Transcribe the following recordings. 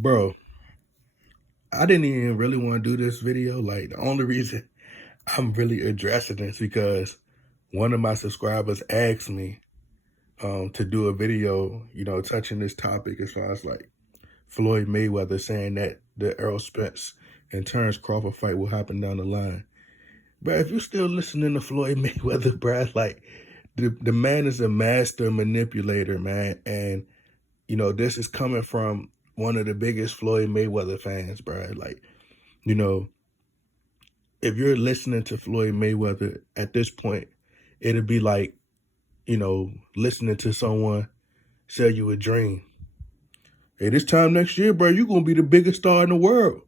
Bro, I didn't even really want to do this video. Like, the only reason I'm really addressing this because one of my subscribers asked me to do a video, touching this topic as far as like Floyd Mayweather saying that the Errol Spence and Terence Crawford fight will happen down the line. Bro, if you're still listening to Floyd Mayweather, bro, like the man is a master manipulator, man. And, this is coming from one of the biggest Floyd Mayweather fans, bro. Like, you know, if you're listening to Floyd Mayweather at this point, it'd be like, listening to someone sell you a dream. Hey, this time next year, bro, you're gonna be the biggest star in the world.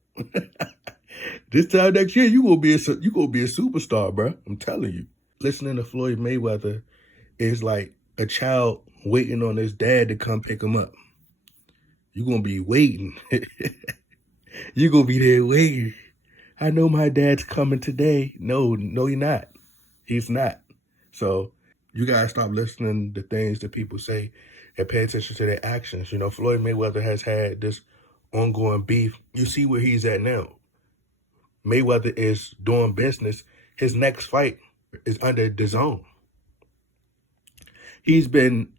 This time next year, you're gonna be a superstar, bro. I'm telling you. Listening to Floyd Mayweather is like a child waiting on his dad to come pick him up. You're gonna be waiting. You're gonna be there waiting. I know my dad's coming today. No, you're not. He's not. So you gotta stop listening to things that people say and pay attention to their actions. Floyd Mayweather has had this ongoing beef. You see where he's at now. Mayweather is doing business. His next fight is under the zone. He's been,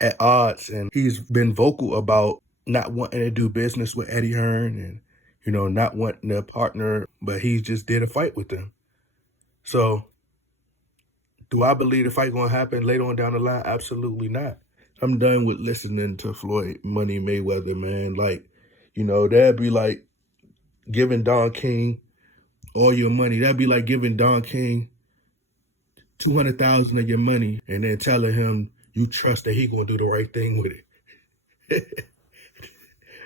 at odds, and he's been vocal about not wanting to do business with Eddie Hearn and, not wanting to partner, but he just did a fight with them. So do I believe the fight gonna happen later on down the line? Absolutely not. I'm done with listening to Floyd Money Mayweather, man. Like, that'd be like giving Don King all your money. That'd be like giving Don King 200,000 of your money and then telling him you trust that he gonna do the right thing with it.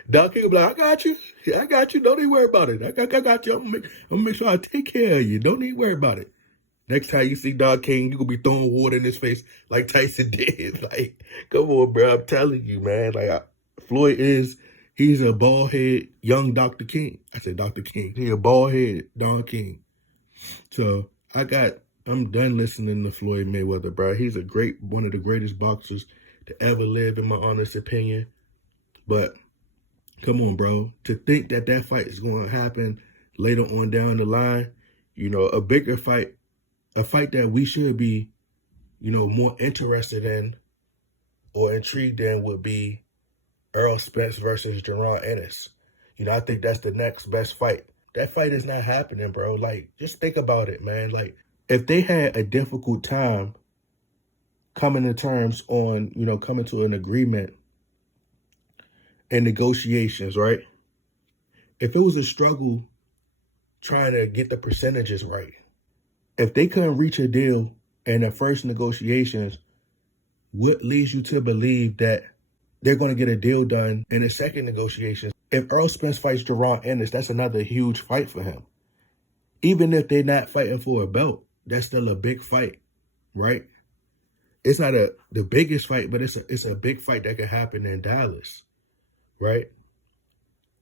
Don King will be like, I got you. Don't even worry about it. I got you. I'm gonna make sure I take care of you. Don't even worry about it. Next time you see Don King, you gonna be throwing water in his face like Tyson did. Like, come on, bro. I'm telling you, man. Like, he's a bald head young Dr. King. I said Dr. King. He's a bald head Don King. So I'm done listening to Floyd Mayweather, bro. He's one of the greatest boxers to ever live, in my honest opinion. But come on, bro. To think that fight is going to happen later on down the line, a bigger fight, a fight that we should be, more interested in or intrigued in would be Errol Spence versus Jaron Ennis. I think that's the next best fight. That fight is not happening, bro. Like, just think about it, man. Like, if they had a difficult time coming to terms on, coming to an agreement and negotiations, right? If it was a struggle trying to get the percentages right, if they couldn't reach a deal in the first negotiations, what leads you to believe that they're going to get a deal done in the second negotiations? If Errol Spence fights Jaron Ennis, that's another huge fight for him. Even if they're not fighting for a belt, that's still a big fight, right? It's not the biggest fight, but it's a big fight that could happen in Dallas, right?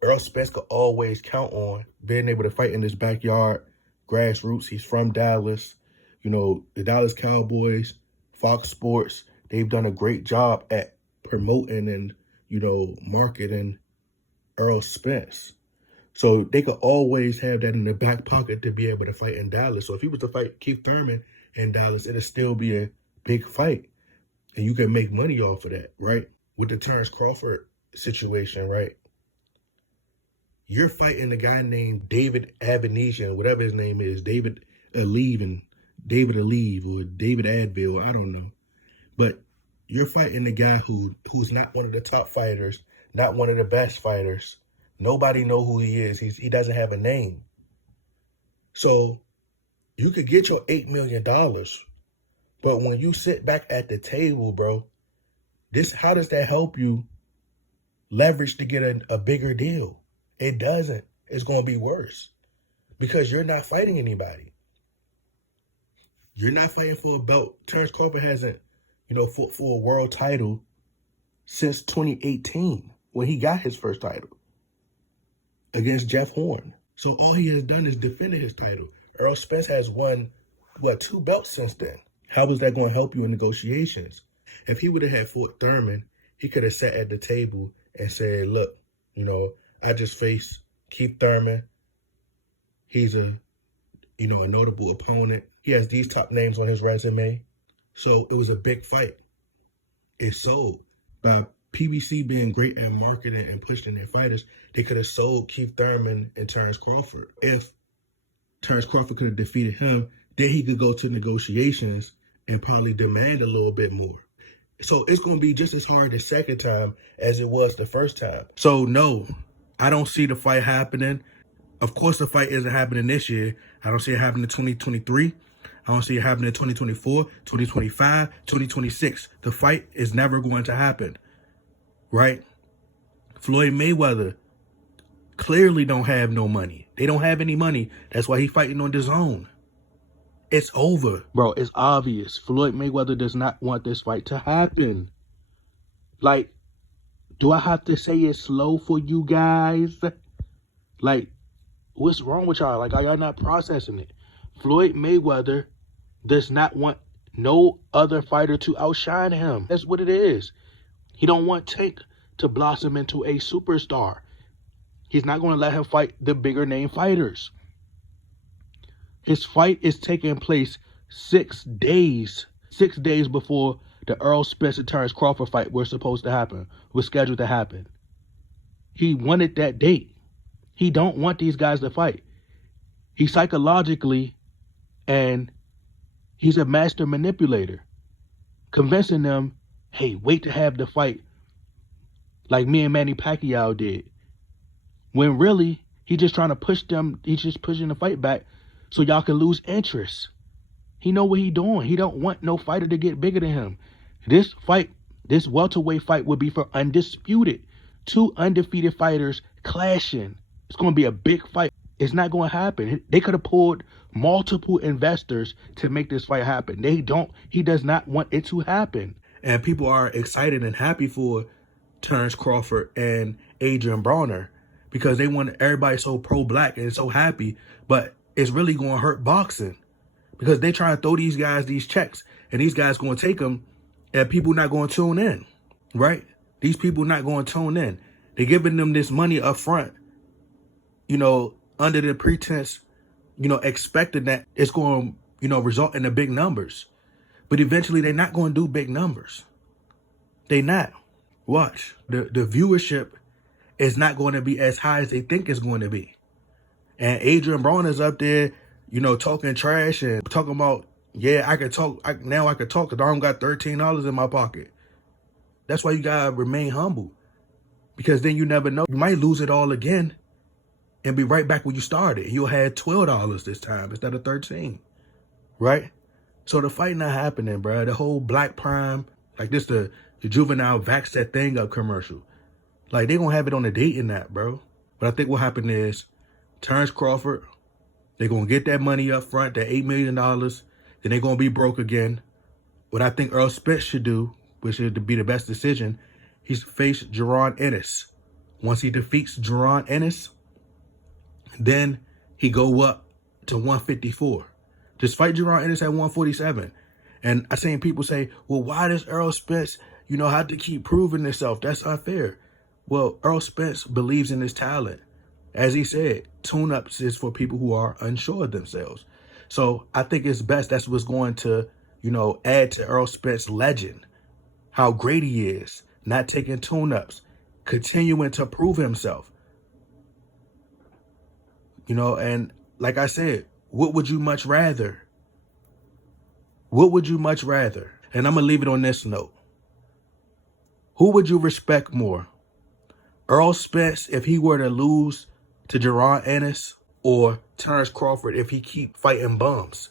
Errol Spence could always count on being able to fight in his backyard, grassroots. He's from Dallas. The Dallas Cowboys, Fox Sports, they've done a great job at promoting and, marketing Errol Spence. So they could always have that in the back pocket to be able to fight in Dallas. So if he was to fight Keith Thurman in Dallas, it'd still be a big fight. And you can make money off of that, right? With the Terence Crawford situation, right? You're fighting a guy named David Avenesian, whatever his name is, David Aleve or David Advil, I don't know. But you're fighting a guy who's not one of the top fighters, not one of the best fighters. Nobody know who he is. He doesn't have a name. So you could get your $8 million, but when you sit back at the table, bro, how does that help you leverage to get a bigger deal? It doesn't. It's going to be worse because you're not fighting anybody. You're not fighting for a belt. Terence Crawford hasn't, fought for a world title since 2018 when he got his first title against Jeff Horn. So all he has done is defended his title. Errol Spence has won, 2 belts since then. How is that going to help you in negotiations? If he would have had fought Thurman, he could have sat at the table and said, look, You know, I just faced Keith Thurman. He's a notable opponent. He has these top names on his resume. So it was a big fight. It sold. By PBC being great at marketing and pushing their fighters, they could have sold Keith Thurman and Terence Crawford. If Terence Crawford could have defeated him, then he could go to negotiations and probably demand a little bit more. So it's going to be just as hard the second time as it was the first time. So no, I don't see the fight happening. Of course, the fight isn't happening this year. I don't see it happening in 2023. I don't see it happening in 2024, 2025, 2026. The fight is never going to happen, right? Floyd Mayweather clearly don't have no money. They don't have any money. That's why he's fighting on DAZN. It's over. Bro, it's obvious. Floyd Mayweather does not want this fight to happen. Like, do I have to say it slow for you guys? Like, what's wrong with y'all? Like, are y'all not processing it? Floyd Mayweather does not want no other fighter to outshine him. That's what it is. He don't want Tank to blossom into a superstar. He's not going to let him fight the bigger name fighters. His fight is taking place 6 days. 6 days before the Errol Spence and Terence Crawford fight was supposed to happen, was scheduled to happen. He wanted that date. He don't want these guys to fight. He psychologically, and he's a master manipulator, convincing them, hey, wait to have the fight like me and Manny Pacquiao did. When really, he's just trying to push them, he's just pushing the fight back so y'all can lose interest. He know what he doing. He don't want no fighter to get bigger than him. This fight, this welterweight fight would be for undisputed. 2 undefeated fighters clashing. It's going to be a big fight. It's not going to happen. They could have pulled multiple investors to make this fight happen. They don't. He does not want it to happen. And people are excited and happy for Terence Crawford and Adrian Broner because they want everybody so pro-black and so happy. But it's really going to hurt boxing because they try to throw these guys these checks and these guys going to take them and people not going to tune in, right? These people not going to tune in. They're giving them this money up front, you know, under the pretense, you know, expecting that it's going to, you know, result in the big numbers. But eventually they're not going to do big numbers. They not. Watch. The viewership is not going to be as high as they think it's going to be. And Adrian Broner's up there, you know, talking trash and talking about, yeah, I can talk. Now I can talk because I don't got $13 in my pocket. That's why you got to remain humble. Because then you never know. You might lose it all again and be right back where you started. You'll have $12 this time instead of 13, right? So the fight not happening, bro. The whole Black Prime, like this, the juvenile vax that thing up commercial. Like they gonna have it on the dating app, bro. But I think what happened is Terence Crawford, they're gonna get that money up front, that $8 million. Then they're gonna be broke again. What I think Errol Spence should do, which is to be the best decision, he's face Jaron Ennis. Once he defeats Jaron Ennis, then he go up to 154. Just fight Jaron Ennis at 147. And I seen people say, well, why does Errol Spence, you know, have to keep proving himself? That's unfair. Well, Errol Spence believes in his talent. As he said, tune-ups is for people who are unsure of themselves. So I think it's best. That's what's going to, you know, add to Errol Spence's legend. How great he is. Not taking tune-ups. Continuing to prove himself. You know, and like I said, what would you much rather? What would you much rather? And I'm going to leave it on this note. Who would you respect more? Errol Spence if he were to lose to Jaron Ennis, or Terence Crawford if he keep fighting bums?